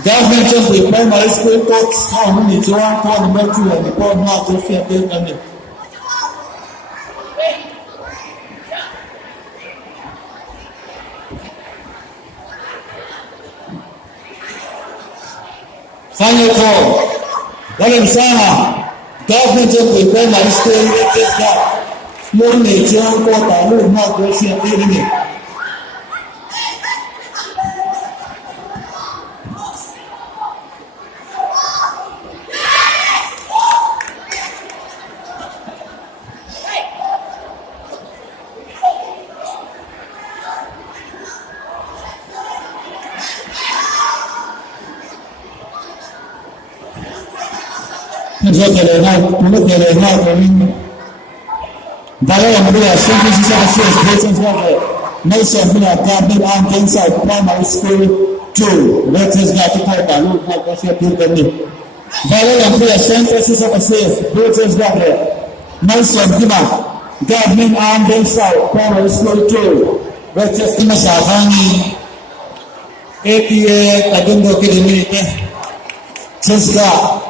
Government just the primary school courts how many to one call number 2 and the call now to fair pay. Final call. Walang sana. Government just the primary school just got money to one call now to fair pay. Menjadi kelihatan, mulut kelihatan ini. Dalam yang beliau sendiri secara serius bercakap, nation beliau kami angin saya primary school 2, latest gati kota lu buat saya pilih ni. Dalam yang beliau sendiri secara serius bercakap, nation beliau government angin saya primary school 2, latest masyarakat ni. APA tagundo kini ni, cesga.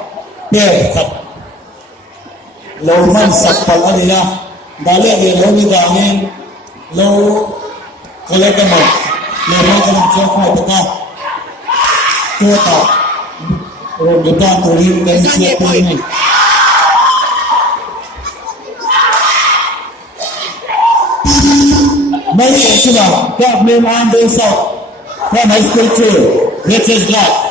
لو منسق الأدلة بالغ لو دامين لو كلكما لو ما كان شافه بتا كوتا وبتا تريد كنسية تريني ما يصير كاب من عند الصوت كان هيسكول تري ليتس جات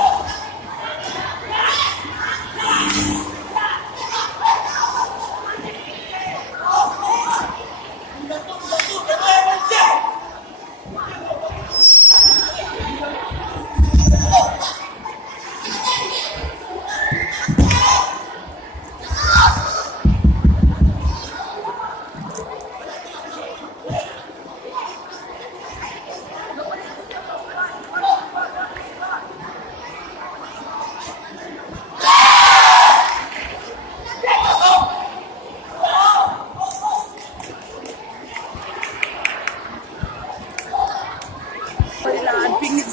Picnic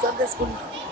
Sunday school.